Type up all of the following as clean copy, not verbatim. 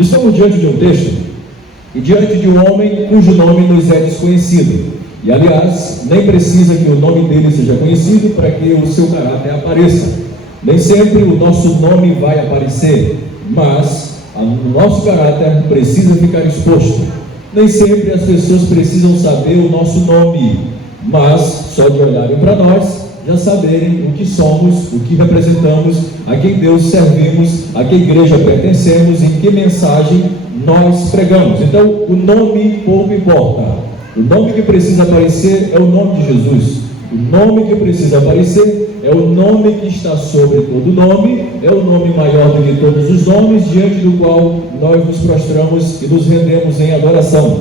Estamos diante de um texto e diante de um homem cujo nome nos é desconhecido. E, aliás, nem precisa que o nome dele seja conhecido para que o seu caráter apareça. Nem sempre o nosso nome vai aparecer, mas o nosso caráter precisa ficar exposto. Nem sempre as pessoas precisam saber o nosso nome, mas só de olharem para nós, já saberem o que somos, o que representamos, a quem Deus servimos, a que igreja pertencemos, em que mensagem nós pregamos. Então, o nome pouco importa. O nome que precisa aparecer é o nome de Jesus. O nome que precisa aparecer é o nome que está sobre todo nome, é o nome maior do que todos os nomes, diante do qual nós nos prostramos e nos rendemos em adoração.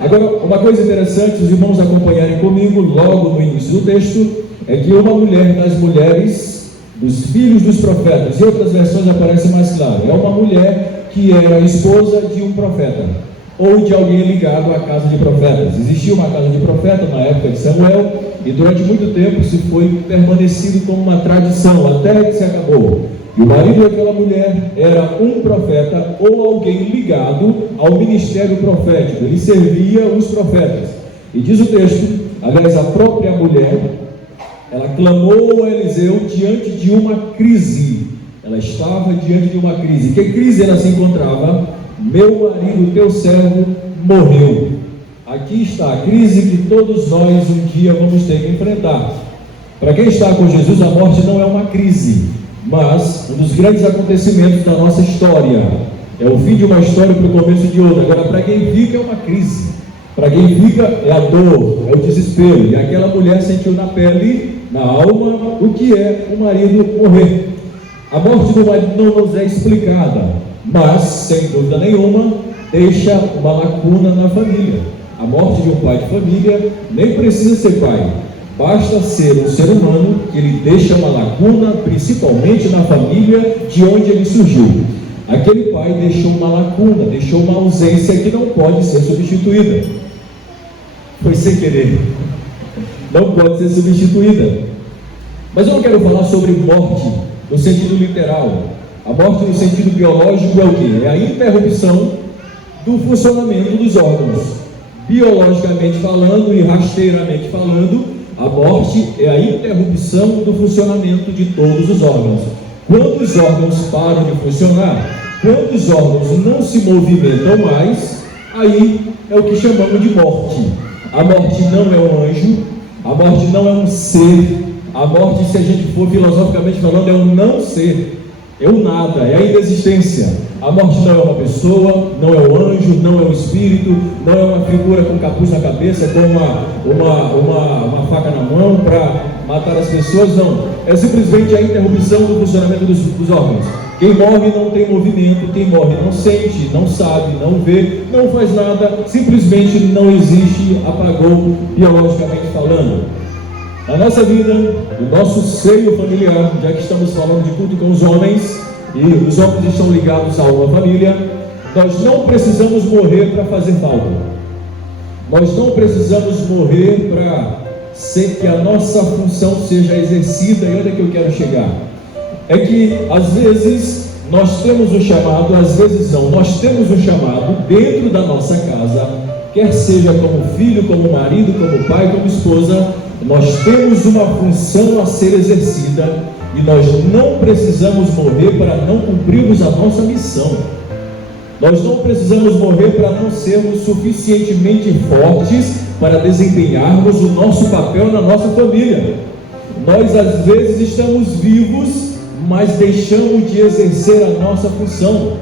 Agora, uma coisa interessante, os irmãos acompanharem comigo, logo no início do texto, é que uma mulher das mulheres, dos filhos dos profetas, em outras versões aparece mais claro, é uma mulher que era esposa de um profeta, ou de alguém ligado à casa de profetas. Existia uma casa de profeta na época de Samuel, e durante muito tempo se foi permanecido como uma tradição, até que se acabou. E o marido daquela mulher era um profeta, ou alguém ligado ao ministério profético, ele servia os profetas. E diz o texto, aliás, a própria mulher, ela clamou a Eliseu diante de uma crise. Ela estava diante de uma crise. Que crise ela se encontrava? Meu marido, teu servo, morreu. Aqui está a crise que todos nós um dia vamos ter que enfrentar. Para quem está com Jesus, a morte não é uma crise, mas um dos grandes acontecimentos da nossa história. É o fim de uma história para o começo de outra. Agora, para quem fica é uma crise. Para quem fica é a dor, é o desespero. E aquela mulher sentiu na pele, na alma, o que é o marido morrer. A morte do marido não nos é explicada, mas, sem dúvida nenhuma, deixa uma lacuna na família. A morte de um pai de família nem precisa ser pai, basta ser um ser humano que ele deixa uma lacuna, principalmente na família de onde ele surgiu. Aquele pai deixou uma lacuna, deixou uma ausência que não pode ser substituída. Foi sem querer, não pode ser substituída. Mas eu não quero falar sobre morte no sentido literal. A morte no sentido biológico é o quê? É a interrupção do funcionamento dos órgãos. Biologicamente falando e rasteiramente falando, a morte é a interrupção do funcionamento de todos os órgãos. Quando os órgãos param de funcionar, quando os órgãos não se movimentam mais, aí é o que chamamos de morte. A morte não é um anjo, a morte não é um ser, a morte, se a gente for filosoficamente falando, é um não ser. É o nada, é a inexistência. A morte não é uma pessoa, não é um anjo, não é um espírito, não é uma figura com capuz na cabeça, com uma faca na mão para matar as pessoas, não. É simplesmente a interrupção do funcionamento dos órgãos. Quem morre não tem movimento, quem morre não sente, não sabe, não vê, não faz nada, simplesmente não existe, apagou, biologicamente falando. Na nossa vida, no nosso seio familiar, já que estamos falando de culto com os homens, e os homens estão ligados a uma família, nós não precisamos morrer para fazer falta. Nós não precisamos morrer para ser que a nossa função seja exercida. E onde é que eu quero chegar? É que às vezes nós temos um chamado, às vezes não, nós temos um chamado dentro da nossa casa, quer seja como filho, como marido, como pai, como esposa. Nós temos uma função a ser exercida e nós não precisamos morrer para não cumprirmos a nossa missão. Nós não precisamos morrer para não sermos suficientemente fortes para desempenharmos o nosso papel na nossa família. Nós às vezes estamos vivos, mas deixamos de exercer a nossa função.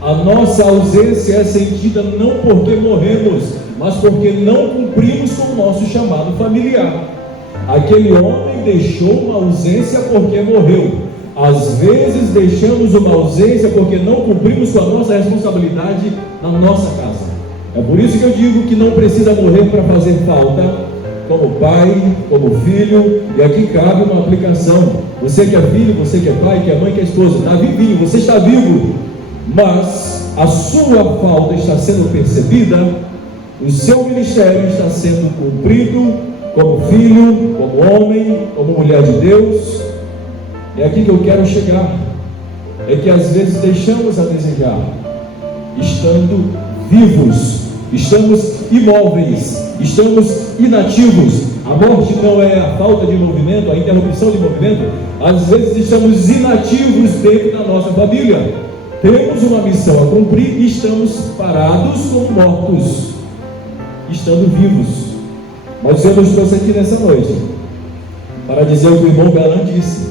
A nossa ausência é sentida não porque morremos, mas porque não cumprimos com o nosso chamado familiar. Aquele homem deixou uma ausência porque morreu. Às vezes deixamos uma ausência porque não cumprimos com a nossa responsabilidade na nossa casa. É por isso que eu digo que não precisa morrer para fazer falta, como pai, como filho. E aqui cabe uma aplicação. Você que é filho, você que é pai, que é mãe, que é esposa, está vivinho, você está vivo, mas a sua falta está sendo percebida, o seu ministério está sendo cumprido, como filho, como homem, como mulher de Deus. É aqui que eu quero chegar. É que às vezes deixamos a desejar. estando vivos. Estamos imóveis, estamos inativos. A morte não é a falta de movimento, a interrupção de movimento. Às vezes estamos inativos dentro da nossa família. Temos uma missão a cumprir e estamos parados como mortos, estando vivos. Mas o Senhor nos trouxe aqui nessa noite para dizer o que o irmão Galan disse: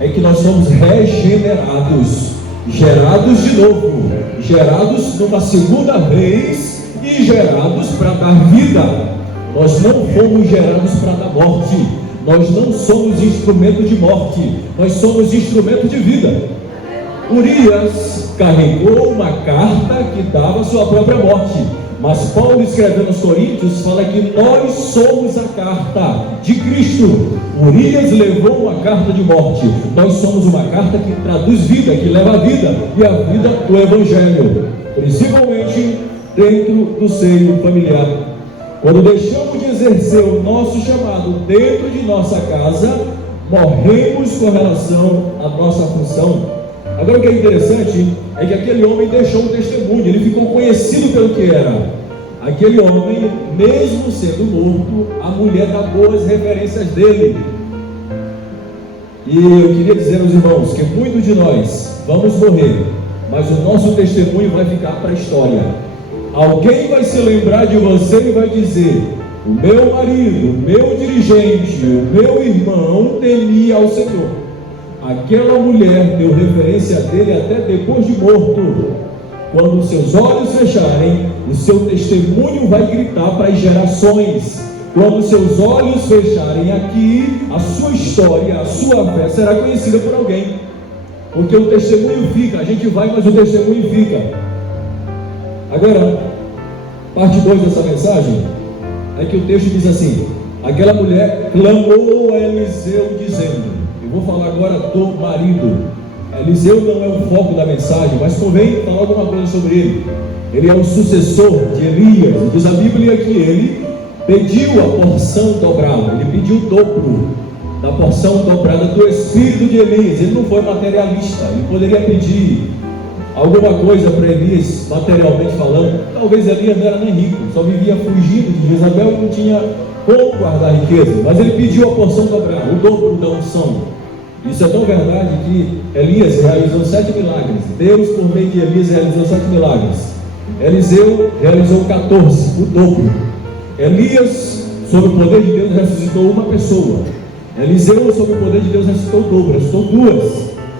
é que nós somos regenerados, gerados de novo, gerados numa segunda vez e gerados para dar vida. Nós não fomos gerados para dar morte. Nós não somos instrumento de morte, nós somos instrumento de vida. Urias carregou uma carta que dava sua própria morte, mas Paulo, escrevendo aos Coríntios, fala que nós somos a carta de Cristo. Urias levou uma carta de morte, nós somos uma carta que traduz vida, que leva a vida, e a vida do Evangelho, principalmente dentro do seio familiar. Quando deixamos de exercer o nosso chamado dentro de nossa casa, morremos com relação à nossa função. Agora, o que é interessante é que aquele homem deixou um testemunho, ele ficou conhecido pelo que era. Aquele homem, mesmo sendo morto, a mulher dá boas referências dele. E eu queria dizer aos irmãos que muitos de nós vamos morrer, mas o nosso testemunho vai ficar para a história. Alguém vai se lembrar de você e vai dizer: o meu marido, o meu dirigente, o meu irmão temia ao Senhor. Aquela mulher deu referência dele até depois de morto. Quando seus olhos fecharem, o seu testemunho vai gritar para as gerações. Quando seus olhos fecharem aqui, a sua história, a sua fé será conhecida por alguém. Porque o testemunho fica, a gente vai, mas o testemunho fica. Agora, parte 2 dessa mensagem é que o texto diz assim: aquela mulher clamou a Eliseu dizendo. Eu vou falar agora do marido. Eliseu não é o foco da mensagem, mas convém falar alguma coisa sobre ele. Ele é o sucessor de Elias. Diz a Bíblia que ele pediu a porção dobrada, ele pediu o dobro da porção dobrada do espírito de Elias. Ele não foi materialista, ele poderia pedir alguma coisa para Elias, materialmente falando. Talvez Elias não era nem rico, só vivia fugindo de Jezabel e não tinha como guardar riqueza, mas ele pediu a porção dobrada, o dobro da unção. Isso é tão verdade que Elias realizou 7 milagres. Deus, por meio de Elias, realizou 7 milagres. Eliseu realizou 14, o dobro. Elias, sob o poder de Deus, ressuscitou uma pessoa. Eliseu, sob o poder de Deus, ressuscitou o dobro, ressuscitou 2.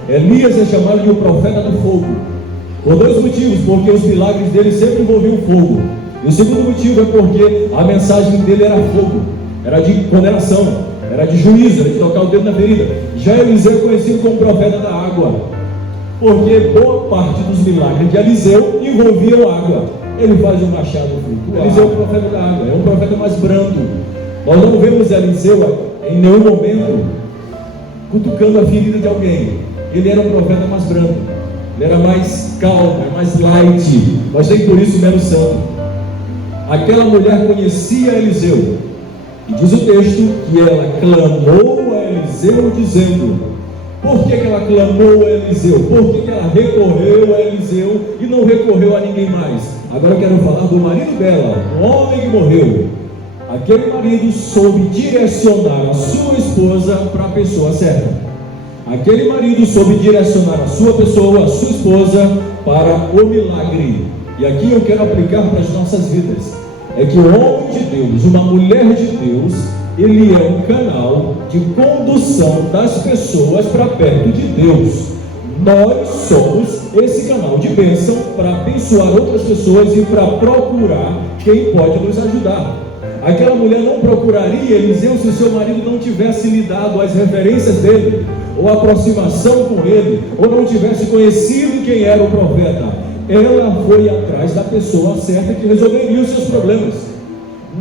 Elias é chamado de o profeta do fogo, por 2 motivos: porque os milagres dele sempre envolviam fogo, e o segundo motivo é porque a mensagem dele era fogo, era de condenação, era de juízo, era de tocar o dedo na ferida. Já Eliseu é conhecido como profeta da água, porque boa parte dos milagres de Eliseu envolviam água. Ele faz um machado fruto. Eliseu é o profeta da água, é um profeta mais brando. Nós não vemos Eliseu em nenhum momento cutucando a ferida de alguém. Ele era um profeta mais brando, ele era mais calmo, mais light, mas nem por isso menos santo. Aquela mulher conhecia Eliseu, e diz o texto que ela clamou a Eliseu dizendo. Por que ela clamou a Eliseu? Por que ela recorreu a Eliseu e não recorreu a ninguém mais? Agora eu quero falar do marido dela, o homem que morreu. Aquele marido soube direcionar a sua esposa para a pessoa certa. Aquele marido soube direcionar a sua pessoa, a sua esposa, para o milagre. E aqui eu quero aplicar para as nossas vidas. É que o homem de Deus, uma mulher de Deus, ele é um canal de condução das pessoas para perto de Deus. Nós somos esse canal de bênção para abençoar outras pessoas e para procurar quem pode nos ajudar. Aquela mulher não procuraria Eliseu se o seu marido não tivesse lhe dado as referências dele, ou a aproximação com ele, ou não tivesse conhecido quem era o profeta. Ela foi atrás da pessoa certa que resolveria os seus problemas.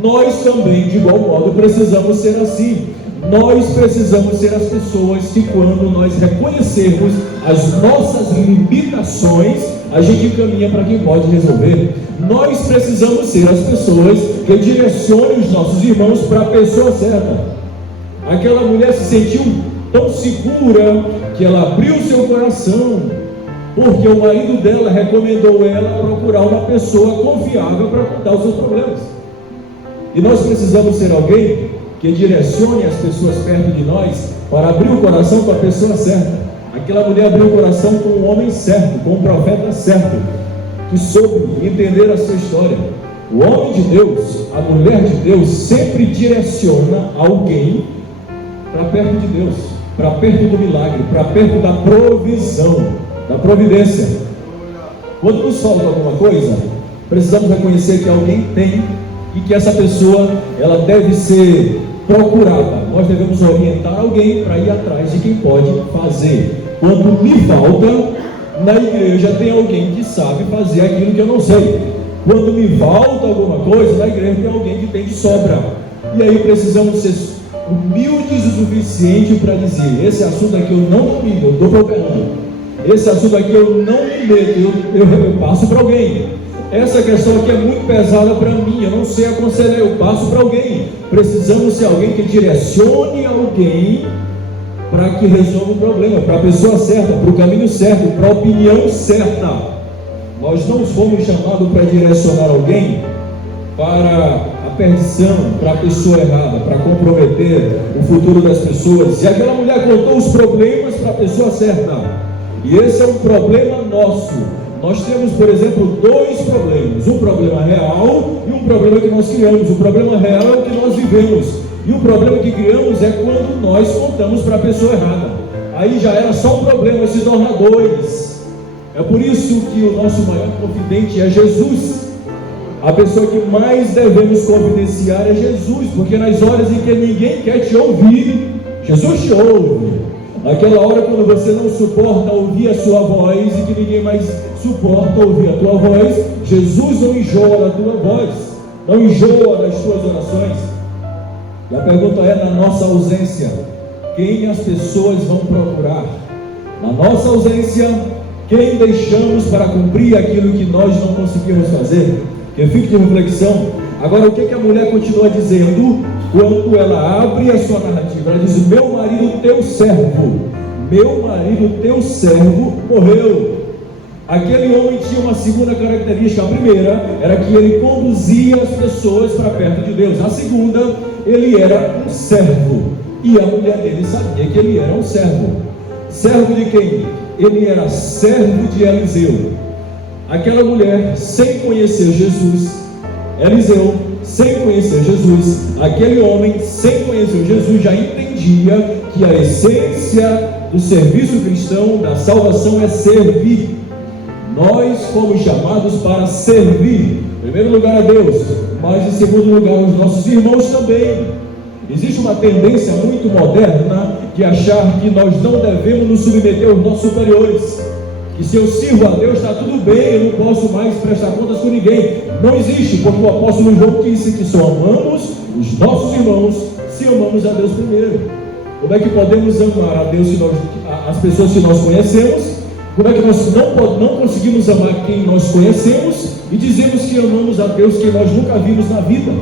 Nós também, de igual modo, precisamos ser assim. Nós precisamos ser as pessoas que, quando nós reconhecermos as nossas limitações, a gente caminha para quem pode resolver. Nós precisamos ser as pessoas que direcionem os nossos irmãos para a pessoa certa. Aquela mulher se sentiu tão segura que ela abriu seu coração porque o marido dela recomendou ela procurar uma pessoa confiável para contar os seus problemas. E nós precisamos ser alguém que direcione as pessoas perto de nós para abrir o coração com a pessoa certa. Aquela mulher abriu o coração com o homem certo, com o profeta certo, que soube entender a sua história. O homem de Deus, a mulher de Deus, sempre direciona alguém para perto de Deus, para perto do milagre, para perto da provisão, da providência. Quando nos falta alguma coisa, precisamos reconhecer que alguém tem e que essa pessoa, ela deve ser procurada. Nós devemos orientar alguém para ir atrás de quem pode fazer. Quando me falta, na igreja tem alguém que sabe fazer aquilo que eu não sei. Quando me falta alguma coisa, na igreja tem alguém que tem de sobra. E aí precisamos ser humildes o suficiente para dizer: esse assunto aqui eu não domino, eu estou procurando. Esse assunto aqui eu não me meto, eu passo para alguém. Essa questão aqui é muito pesada para mim, eu não sei aconselhar, eu passo para alguém. Precisamos ser alguém que direcione alguém para que resolva o problema, para a pessoa certa, para o caminho certo, para a opinião certa. Nós não fomos chamados para direcionar alguém para a perdição, para a pessoa errada, para comprometer o futuro das pessoas. E aquela mulher contou os problemas para a pessoa certa, e esse é um problema nosso. Nós temos, por exemplo, dois problemas: um problema real e um problema que nós criamos. O problema real é o que nós vivemos, e o problema que criamos é quando nós contamos para a pessoa errada. Aí já era só um problema, se torna dois. É por isso que o nosso maior confidente é Jesus. A pessoa que mais devemos confidenciar é Jesus, porque nas horas em que ninguém quer te ouvir, Jesus te ouve. Naquela hora quando você não suporta ouvir a sua voz e que ninguém mais suporta ouvir a tua voz, Jesus não enjoa da tua voz, não enjoa das tuas orações. E a pergunta é: na nossa ausência, quem as pessoas vão procurar? Na nossa ausência, quem deixamos para cumprir aquilo que nós não conseguimos fazer? Que fique de reflexão. Agora, o que a mulher continua dizendo quando ela abre a sua narrativa? Ela diz: meu marido, teu servo morreu. Aquele homem tinha uma segunda característica. A primeira era que ele conduzia as pessoas para perto de Deus. A segunda, ele era um servo, e a mulher dele sabia que ele era um servo. Servo de quem? Ele era servo de Eliseu. Aquela mulher, sem conhecer Jesus, Eliseu, sem conhecer Jesus, aquele homem, sem conhecer Jesus, já entendia que a essência do serviço cristão, da salvação, é servir. Nós fomos chamados para servir, em primeiro lugar a Deus, mas em segundo lugar os nossos irmãos também. Existe uma tendência muito moderna de achar que nós não devemos nos submeter aos nossos superiores, que se eu sirvo a Deus está tudo bem, eu não posso mais prestar contas com ninguém. Não existe, porque o apóstolo João disse que só amamos os nossos irmãos se amamos a Deus primeiro. Como é que podemos amar a Deus, as pessoas que nós conhecemos? Como é que nós não conseguimos amar quem nós conhecemos e dizemos que amamos a Deus quem nós nunca vimos na vida?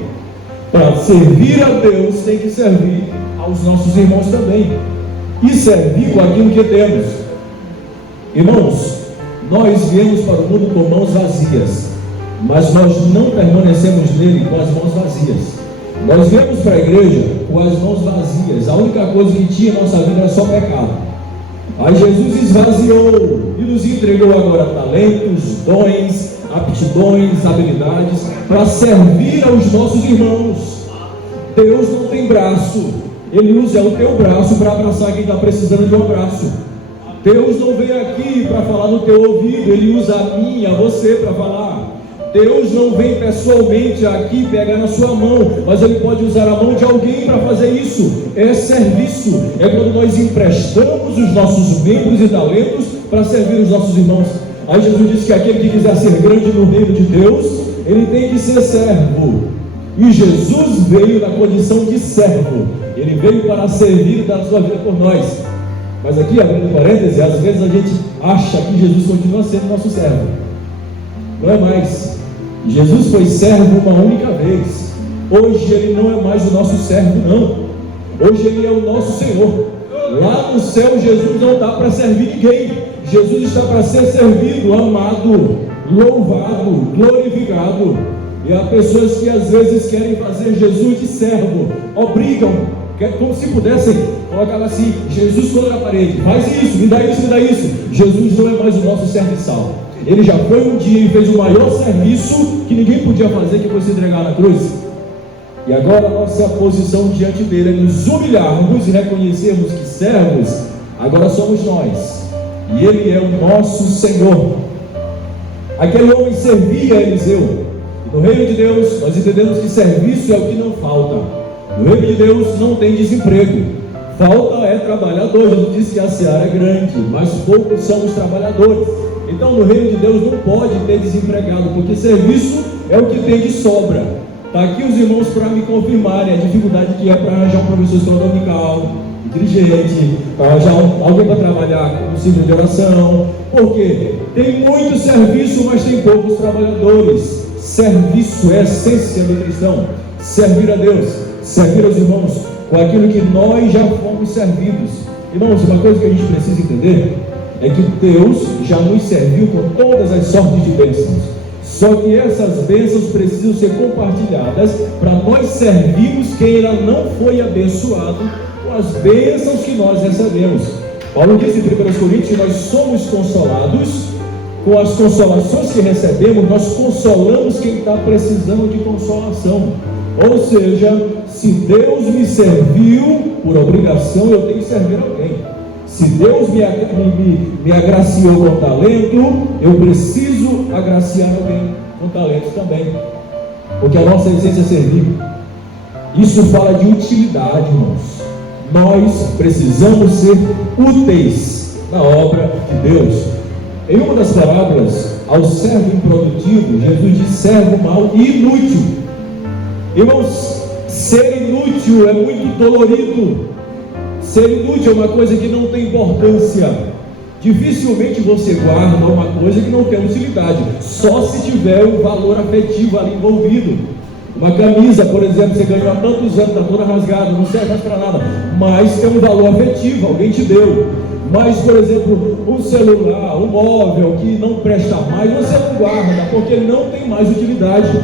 Para servir a Deus tem que servir aos nossos irmãos também, e servir com aquilo que temos. Irmãos, nós viemos para o mundo com mãos vazias, mas nós não permanecemos nele com as mãos vazias. Nós viemos para a igreja com as mãos vazias. A única coisa que tinha em nossa vida era só pecado. Aí Jesus esvaziou e nos entregou agora talentos, dons, aptidões, habilidades para servir aos nossos irmãos. Deus não tem braço, Ele usa o teu braço para abraçar quem está precisando de um abraço. Deus não vem aqui para falar no teu ouvido, Ele usa a mim, a você para falar. Deus não vem pessoalmente aqui pegar na sua mão, mas Ele pode usar a mão de alguém para fazer isso. É serviço, é quando nós emprestamos os nossos membros e talentos para servir os nossos irmãos. Aí Jesus disse que aquele que quiser ser grande no reino de Deus, ele tem que ser servo. E Jesus veio na condição de servo, Ele veio para servir da sua vida por nós. Mas aqui, abrindo parênteses, às vezes a gente acha que Jesus continua sendo nosso servo. Não é mais. Jesus foi servo uma única vez. Hoje Ele não é mais o nosso servo, não. Hoje Ele é o nosso Senhor. Lá no céu Jesus não dá para servir ninguém. Jesus está para ser servido, amado, louvado, glorificado. E há pessoas que às vezes querem fazer Jesus de servo, obrigam, como se pudessem colocar assim: Jesus colou na parede, faz isso, me dá isso, me dá isso. Jesus não é mais o nosso serviçal. Ele já foi um dia e fez o maior serviço que ninguém podia fazer, que foi se entregar na cruz. E agora a nossa posição diante dele é nos humilharmos e reconhecermos que servos agora somos nós, e ele é o nosso Senhor. Aquele homem servia a Eliseu. E no reino de Deus nós entendemos que serviço é o que não falta. No reino de Deus não tem desemprego, falta é trabalhador. Jesus disse que a seara é grande, mas poucos são os trabalhadores. Então no reino de Deus não pode ter desempregado, porque serviço é o que tem de sobra. Está aqui os irmãos para me confirmarem a dificuldade que é para arranjar um professor escola dominical, dirigente, para arranjar alguém para trabalhar no ciclo de oração. Porque tem muito serviço, mas tem poucos trabalhadores. Serviço é a essência do cristão. Servir a Deus, servir aos irmãos com aquilo que nós já fomos servidos. Irmãos, uma coisa que a gente precisa entender é que Deus já nos serviu com todas as sortes de bênçãos. Só que essas bênçãos precisam ser compartilhadas para nós servirmos quem ainda não foi abençoado com as bênçãos que nós recebemos. Paulo diz em 1 Coríntios que nós somos consolados com as consolações que recebemos. Nós consolamos quem está precisando de consolação. Ou seja, se Deus me serviu por obrigação, eu tenho que servir alguém. Se Deus me agraciou com talento, eu preciso agraciar alguém com talento também, porque a nossa essência é servir. Isso fala de utilidade, irmãos. Nós precisamos ser úteis na obra de Deus. Em uma das parábolas, ao servo improdutivo, Jesus diz: servo mau e inútil. Irmãos, ser inútil é muito dolorido. Ser inútil é uma coisa que não tem importância. Dificilmente você guarda uma coisa que não tem utilidade, só se tiver um valor afetivo ali envolvido. Uma camisa, por exemplo, você ganhou há tantos anos, está toda rasgada, não serve mais para nada, mas tem um valor afetivo, alguém te deu. Mas, por exemplo, um celular, um móvel que não presta mais, você não guarda, porque ele não tem mais utilidade.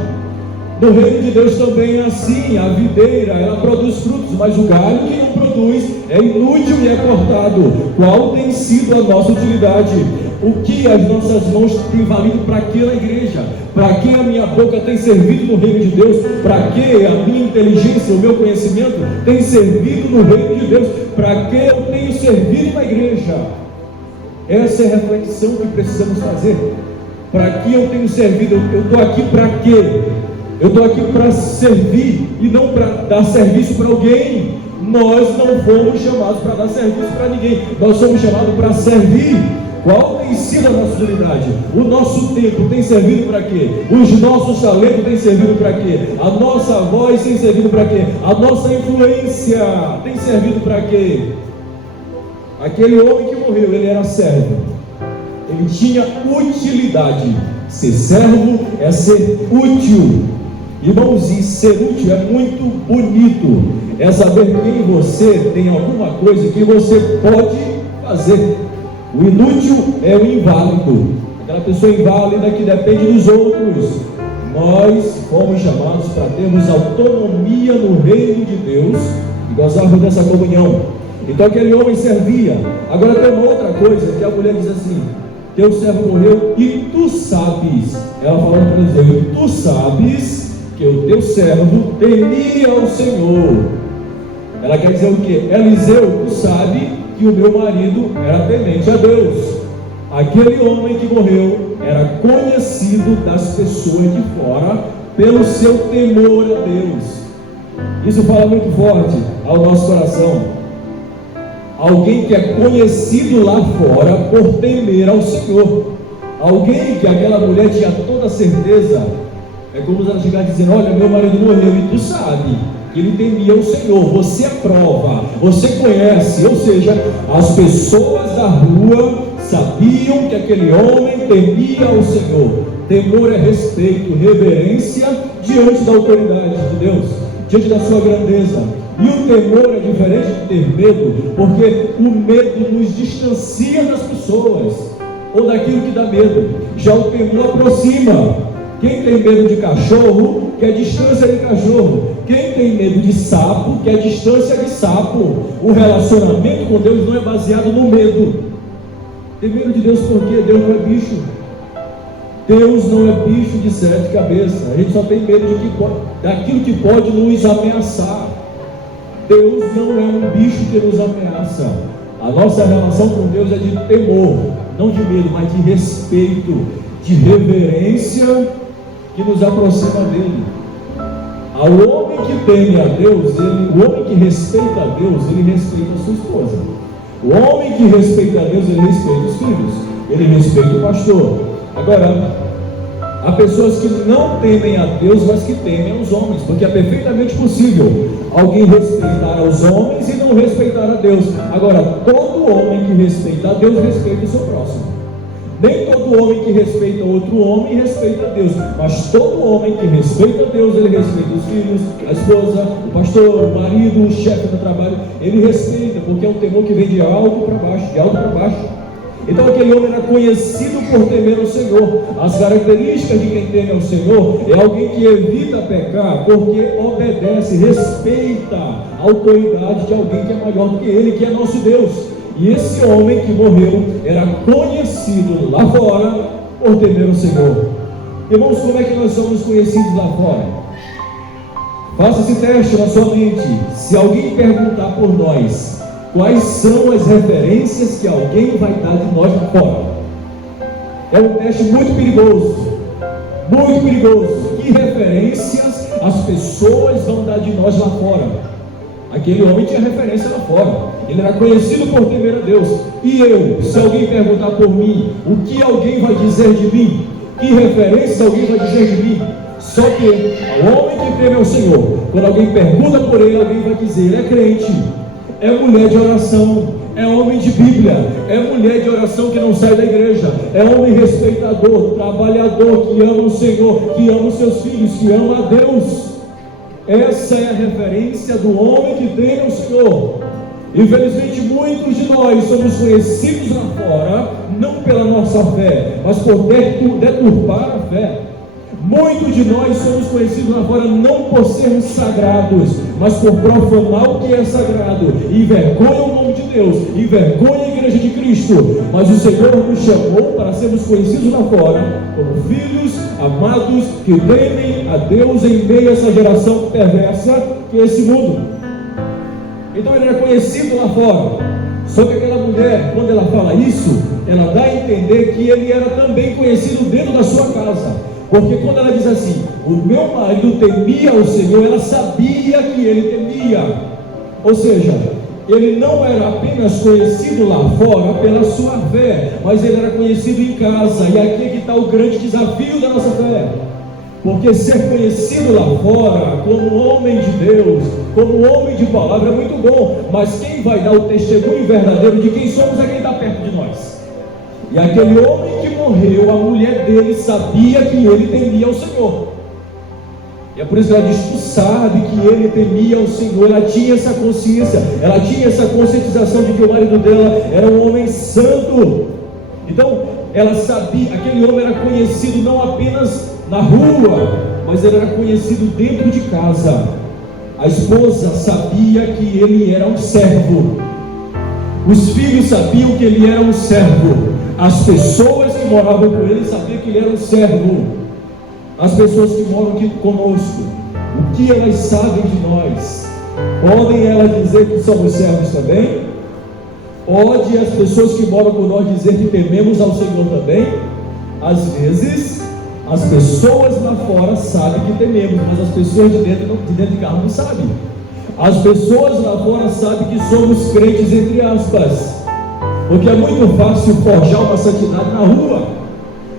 No reino de Deus também é assim. A videira, ela produz frutos, mas o galho que não produz é inútil e é cortado. Qual tem sido a nossa utilidade? O que as nossas mãos têm valido para que na igreja? Para que a minha boca tem servido no reino de Deus? Para que a minha inteligência, o meu conhecimento tem servido no reino de Deus? Para que eu tenho servido na igreja? Essa é a reflexão que precisamos fazer. Para que eu tenho servido? Eu estou aqui para quê? Eu estou aqui para servir e não para dar serviço para alguém. Nós não fomos chamados para dar serviço para ninguém. Nós somos chamados para servir. Qual tem sido a nossa utilidade? O nosso tempo tem servido para quê? Os nossos talentos têm servido para quê? A nossa voz tem servido para quê? A nossa influência tem servido para quê? Aquele homem que morreu, ele era servo. Ele tinha utilidade. Ser servo é ser útil. Irmãos, e ser útil é muito bonito. É saber que em você tem alguma coisa que você pode fazer. O inútil é o inválido, aquela pessoa inválida que depende dos outros. Nós fomos chamados para termos autonomia no reino de Deus e gozarmos dessa comunhão. Então aquele homem servia. Agora tem uma outra coisa que a mulher diz assim: teu servo morreu e tu sabes. Ela falando para Eliseu: e tu sabes que o teu servo temia ao Senhor. Ela quer dizer o quê? Eliseu, tu sabe que o meu marido era temente a Deus. Aquele homem que morreu era conhecido das pessoas de fora pelo seu temor a Deus. Isso fala muito forte ao nosso coração. Alguém que é conhecido lá fora por temer ao Senhor. Alguém que aquela mulher tinha toda a certeza. É como se ela chegar dizendo: olha, meu marido morreu e tu sabe que ele temia o Senhor. Você aprova, você conhece. Ou seja, as pessoas da rua sabiam que aquele homem temia o Senhor. Temor é respeito, reverência diante da autoridade de Deus, diante da sua grandeza. E o temor é diferente de ter medo, porque o medo nos distancia das pessoas. ou daquilo que dá medo. Já o temor aproxima. Quem tem medo de cachorro, quer distância de cachorro. Quem tem medo de sapo, quer distância de sapo. O relacionamento com Deus não é baseado no medo. Tem medo de Deus porque Deus não é bicho. Deus não é bicho de 7 cabeças. A gente só tem medo daquilo que pode nos ameaçar. Deus não é um bicho que nos ameaça. A nossa relação com Deus é de temor, não de medo, mas de respeito, de reverência, que nos aproxima dele. Ao homem que teme a Deus, o homem que respeita a Deus, ele respeita a sua esposa. O homem que respeita a Deus, ele respeita os filhos, ele respeita o pastor. Agora, há pessoas que não temem a Deus, mas que temem aos homens, porque é perfeitamente possível alguém respeitar aos homens e não respeitar a Deus. Agora, todo homem que respeita a Deus, respeita o seu próximo. Nem todo homem que respeita outro homem respeita a Deus, mas todo homem que respeita a Deus, ele respeita os filhos, a esposa, o pastor, o marido, o chefe do trabalho. Ele respeita, porque é um temor que vem de alto para baixo, de alto para baixo. Então aquele homem era conhecido por temer ao Senhor. As características de quem teme ao Senhor é alguém que evita pecar, porque obedece, respeita a autoridade de alguém que é maior do que ele, que é nosso Deus. E esse homem que morreu era conhecido lá fora por temer ao Senhor. Irmãos, como é que nós somos conhecidos lá fora? Faça esse teste na sua mente. Se alguém perguntar por nós, quais são as referências que alguém vai dar de nós lá fora? É um teste muito perigoso. Muito perigoso. Que referências as pessoas vão dar de nós lá fora? Aquele homem tinha referência lá fora. Ele era conhecido por temer a Deus. E eu, se alguém perguntar por mim, o que alguém vai dizer de mim? Que referência alguém vai dizer de mim? Só que o homem que teme ao Senhor, quando alguém pergunta por ele, alguém vai dizer: ele é crente, é mulher de oração, é homem de Bíblia, é mulher de oração que não sai da igreja, é homem respeitador, trabalhador, que ama o Senhor, que ama os seus filhos, que ama a Deus. Essa é a referência do homem que teme ao Senhor. Infelizmente, muitos de nós somos conhecidos lá fora, não pela nossa fé, mas por deturpar a fé. Muitos de nós somos conhecidos lá fora não por sermos sagrados, mas por profanar o que é sagrado. Envergonha o nome de Deus, envergonha a igreja de Cristo. Mas o Senhor nos chamou para sermos conhecidos lá fora como filhos amados que temem a Deus em meio a essa geração perversa que é esse mundo. Então ele era conhecido lá fora. Só que aquela mulher, quando ela fala isso, ela dá a entender que ele era também conhecido dentro da sua casa. Porque quando ela diz assim, o meu marido temia o Senhor, ela sabia que ele temia. Ou seja, ele não era apenas conhecido lá fora pela sua fé, mas ele era conhecido em casa. E aqui é que está o grande desafio da nossa fé. Porque ser conhecido lá fora como homem de Deus, como homem de palavra é muito bom, mas quem vai dar o testemunho verdadeiro de quem somos é quem está perto de nós. E aquele homem que morreu, a mulher dele sabia que ele temia ao Senhor. E é por isso que ela diz: tu sabe que ele temia ao Senhor. Ela tinha essa consciência, ela tinha essa conscientização de que o marido dela era um homem santo. Então, ela sabia, aquele homem era conhecido não apenas na rua, mas ele era conhecido dentro de casa. A esposa sabia que ele era um servo. Os filhos sabiam que ele era um servo. As pessoas que moravam com ele sabiam que ele era um servo. As pessoas que moram aqui conosco, o que elas sabem de nós? Podem elas dizer que somos servos também? Pode as pessoas que moram com nós dizer que tememos ao Senhor também? Às vezes, as pessoas lá fora sabem que tememos, mas as pessoas de dentro de casa não sabem. As pessoas lá fora sabem que somos crentes, entre aspas, porque é muito fácil forjar uma santidade na rua.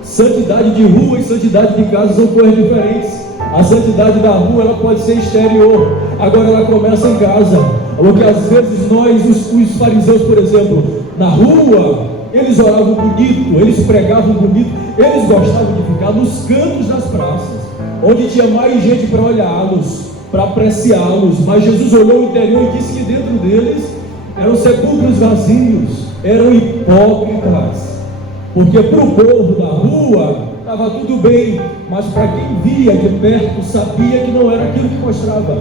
Santidade de rua e santidade de casa são coisas diferentes. A santidade da rua, ela pode ser exterior, agora ela começa em casa. Porque às vezes nós, os fariseus, por exemplo, na rua, eles oravam bonito, eles pregavam bonito, eles gostavam de ficar nos cantos das praças, onde tinha mais gente para olhá-los, para apreciá-los. Mas Jesus olhou o interior e disse que dentro deles eram sepulcros vazios, eram hipócritas. Porque para o povo da rua estava tudo bem, mas para quem via de perto sabia que não era aquilo que mostrava.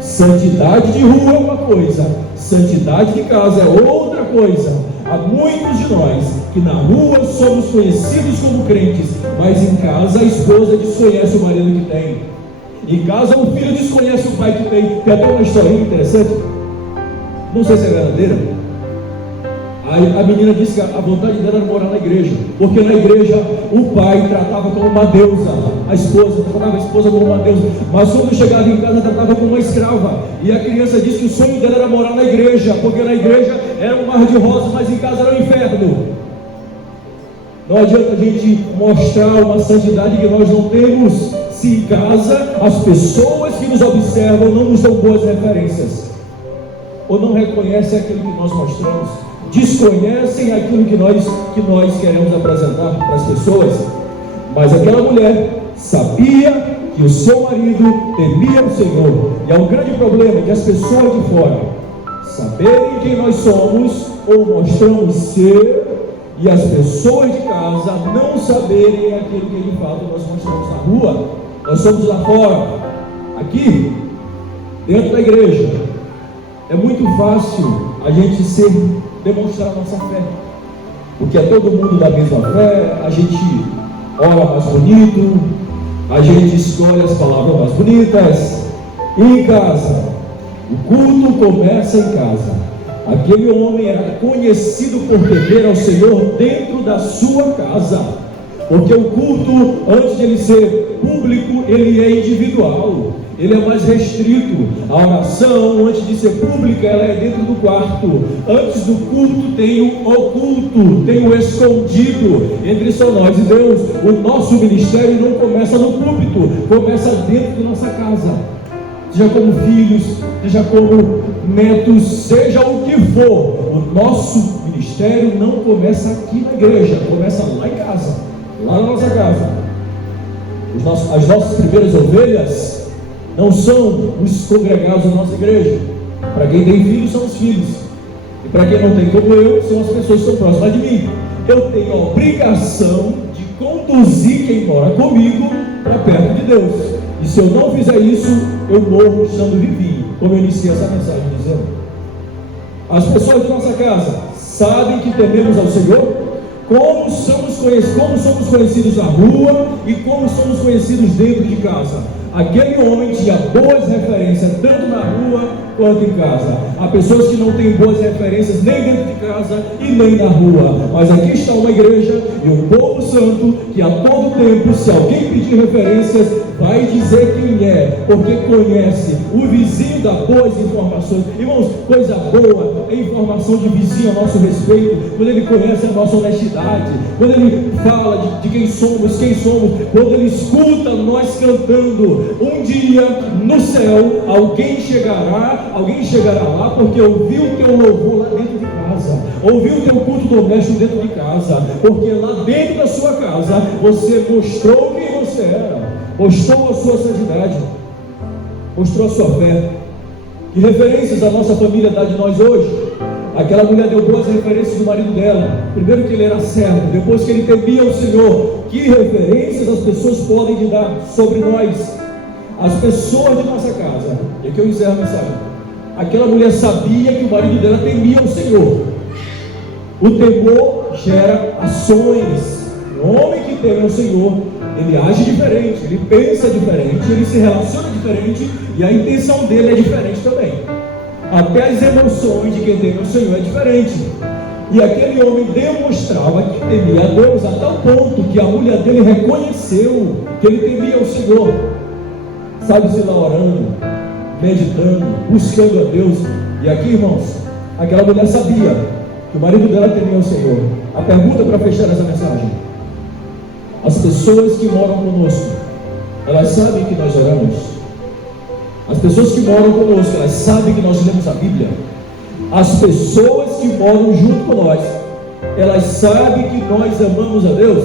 Santidade de rua é uma coisa, santidade de casa é outra coisa. Há muitos de nós que na rua somos conhecidos como crentes, mas em casa a esposa desconhece o marido que tem, em casa o filho desconhece o pai que tem. Tem até uma historinha interessante, não sei se é verdadeira. A menina disse que a vontade dela era morar na igreja, porque na igreja o pai tratava como uma deusa, a esposa tratava a esposa como uma deusa, mas quando chegava em casa tratava como uma escrava. E a criança disse que o sonho dela era morar na igreja, porque na igreja era um mar de rosas, mas em casa era um inferno. Não adianta a gente mostrar uma santidade que nós não temos, se em casa as pessoas que nos observam não nos dão boas referências, ou não reconhecem aquilo que nós mostramos, desconhecem aquilo que nós queremos apresentar para as pessoas. Mas aquela mulher sabia que o seu marido temia o Senhor. E há um grande problema de as pessoas de fora saberem quem nós somos ou mostramos ser, e as pessoas de casa não saberem aquilo que de fato nós mostramos na rua. Nós somos lá fora. Aqui, dentro da igreja, é muito fácil a gente demonstrar a nossa fé, porque é todo mundo da mesma fé, a gente ora mais bonito, a gente escolhe as palavras mais bonitas. E em casa, o culto começa em casa. Aquele homem era conhecido por temer ao Senhor dentro da sua casa, porque o culto, antes de ele ser público, ele é individual, ele é mais restrito. A oração, antes de ser pública, ela é dentro do quarto. Antes do culto tem o oculto, tem o escondido, entre só nós e Deus. O nosso ministério não começa no púlpito, começa dentro da nossa casa. Seja como filhos, seja como netos, seja o que for, o nosso ministério não começa aqui na igreja, começa lá em casa, lá na nossa casa. As nossas primeiras ovelhas não são os congregados da nossa igreja. Para quem tem filhos, são os filhos, e para quem não tem como eu, são as pessoas que estão próximas de mim. Eu tenho a obrigação de conduzir quem mora comigo para perto de Deus. E se eu não fizer isso, eu morro estando vivinho, como eu iniciei essa mensagem dizendo. As pessoas de nossa casa sabem que tememos ao Senhor, como somos conhecidos na rua e como somos conhecidos dentro de casa. Aquele homem tinha boas referências tanto na rua quanto em casa. Há pessoas que não têm boas referências nem dentro de casa e nem na rua, mas aqui está uma igreja e um povo santo que a todo tempo, se alguém pedir referências, vai dizer quem é, porque conhece. O vizinho dá boas informações. Irmãos, coisa boa é informação de vizinho a nosso respeito, quando ele conhece a nossa honestidade, quando ele fala de quem somos, quando ele escuta nós cantando. Um dia no céu alguém chegará lá porque ouviu o teu louvor lá dentro de casa, ouviu o teu culto doméstico dentro de casa, porque lá dentro da sua casa você mostrou quem você era, mostrou a sua santidade, mostrou a sua fé. Que referências a nossa família dá de nós hoje? Aquela mulher deu boas referências do marido dela. Primeiro que ele era servo, depois que ele temia o Senhor. Que referências as pessoas podem te dar sobre nós? As pessoas de nossa casa. E aqui eu encerro a mensagem. Aquela mulher sabia que o marido dela temia o Senhor. O temor gera ações. O homem que teme o Senhor, ele age diferente, ele pensa diferente, ele se relaciona diferente, e a intenção dele é diferente também. Até as emoções de quem teme o Senhor é diferente. E aquele homem demonstrava que temia a Deus a tal ponto que a mulher dele reconheceu que ele temia o Senhor. Sabe-se lá orando, meditando, buscando a Deus. E aqui, irmãos, aquela mulher sabia que o marido dela temia o Senhor. A pergunta para fechar essa mensagem: as pessoas que moram conosco, elas sabem que nós oramos? As pessoas que moram conosco, elas sabem que nós lemos a Bíblia? As pessoas que moram junto com nós, elas sabem que nós amamos a Deus?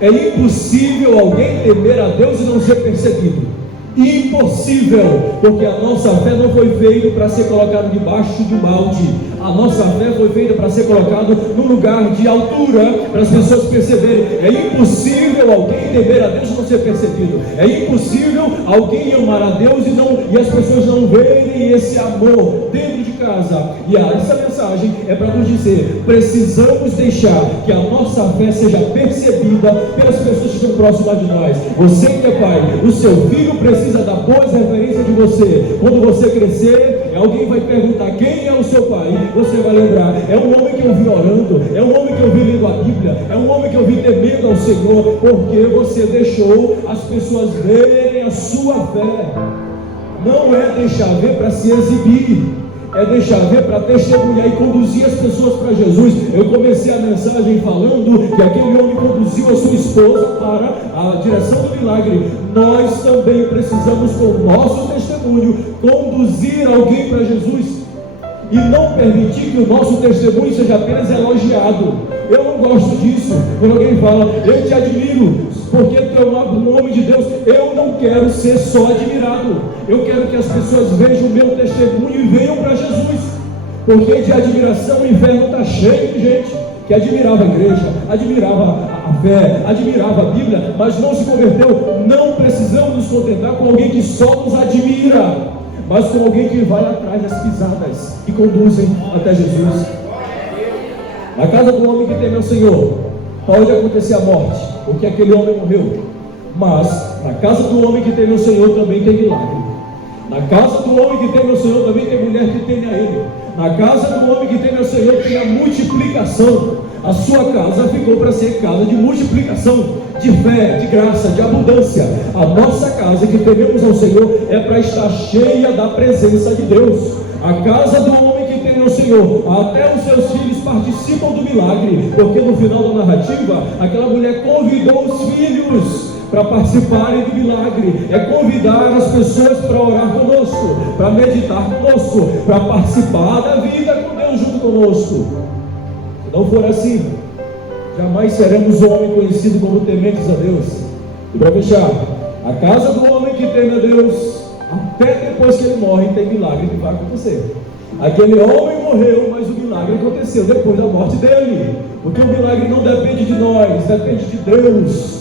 É impossível alguém temer a Deus e não ser perseguido. Impossível, porque a nossa fé não foi feita para ser colocada debaixo de um balde. A A nossa fé foi feita para ser colocado num lugar de altura, para as pessoas perceberem. É impossível alguém temer a Deus e não ser percebido. É impossível alguém amar a Deus e as pessoas não verem esse amor dentro de casa. E essa mensagem é para nos dizer: precisamos deixar que a nossa fé seja percebida pelas pessoas que estão próximas de nós. Você que é pai, o seu filho precisa dar boas referências de você. Quando você crescer, alguém vai perguntar quem é o seu pai, você vai lembrar: é um homem que eu vi orando, é um homem que eu vi lendo a Bíblia, é um homem que eu vi temendo ao Senhor, porque você deixou as pessoas verem a sua fé. Não é deixar ver para se exibir, é deixar ver para testemunhar e conduzir as pessoas para Jesus. Eu comecei a mensagem falando que aquele homem conduziu a sua esposa para a direção do milagre. Nós também precisamos, com o nosso testemunho, conduzir alguém para Jesus e não permitir que o nosso testemunho seja apenas elogiado. Eu não gosto disso. Quando alguém fala: eu te admiro porque tu é um homem de Deus, eu não quero ser só admirado. Eu quero que as pessoas vejam o meu testemunho e venham para Jesus, porque de admiração o inferno está cheio de gente que admirava a igreja, admirava a fé, admirava a Bíblia, mas não se converteu. Não precisamos nos contentar com alguém que só nos admira, mas com alguém que vai atrás das pisadas que conduzem até Jesus. Na casa do homem que teme ao Senhor, pode acontecer a morte, porque aquele homem morreu. Mas na casa do homem que teme ao Senhor também tem milagre. Na casa do homem que teme ao Senhor também tem mulher que teme a Ele. Na casa do homem que teme ao Senhor tem a multiplicação. A sua casa ficou para ser casa de multiplicação, de fé, de graça, de abundância. A nossa casa que tememos ao Senhor é para estar cheia da presença de Deus. A casa do homem que teme ao Senhor, até os seus filhos participam do milagre, porque no final da narrativa, aquela mulher convidou os filhos para participarem do milagre. É convidar as pessoas para orar conosco, para meditar conosco, para participar da vida com Deus junto conosco. Se não for assim, jamais seremos um homem conhecido como tementes a Deus. E para fechar, a casa do homem que teme a Deus, até depois que ele morre, tem milagre que vai acontecer. Aquele homem morreu, mas o milagre aconteceu depois da morte dele, porque o milagre não depende de nós, depende de Deus,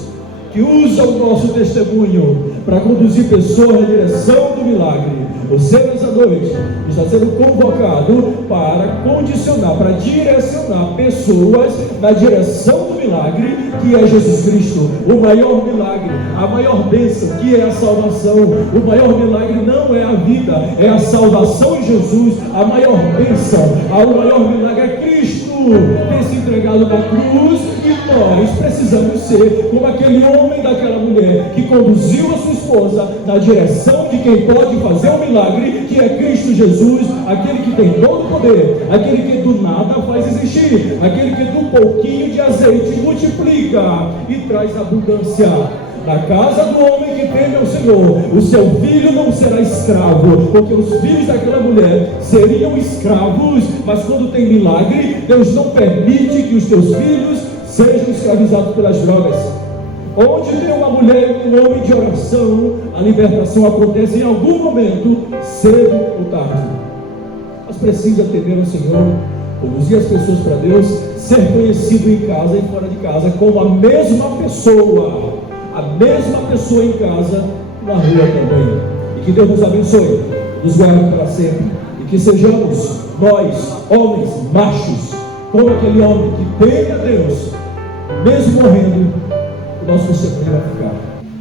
que usa o nosso testemunho para conduzir pessoas na direção do milagre. Você, nessa noite, está sendo convocado para condicionar, para direcionar pessoas na direção do milagre, que é Jesus Cristo. O maior milagre, a maior bênção, que é a salvação. O maior milagre não é a vida, é a salvação em Jesus. A maior bênção, o maior milagre é Cristo ter se entregado na cruz, e nós precisamos ser como aquele homem daquela mulher que conduziu a sua esposa na direção de quem pode fazer o milagre, que é Cristo Jesus, aquele que tem todo o poder, aquele que do nada faz existir, aquele que do pouquinho de azeite multiplica e traz abundância. Na casa do homem que teme ao Senhor, o seu filho não será escravo, porque os filhos daquela mulher seriam escravos, mas quando tem milagre, Deus não permite que os teus filhos sejam escravizados pelas drogas. Onde tem uma mulher e um homem de oração, a libertação acontece em algum momento, cedo ou tarde. Mas precisa temer ao Senhor, conduzir as pessoas para Deus, ser conhecido em casa e fora de casa como a mesma pessoa em casa, na rua também. E que Deus nos abençoe, nos guarde para sempre, e que sejamos nós, homens, machos, como aquele homem que teme a Deus, mesmo morrendo, o nosso testemunho vai ficar.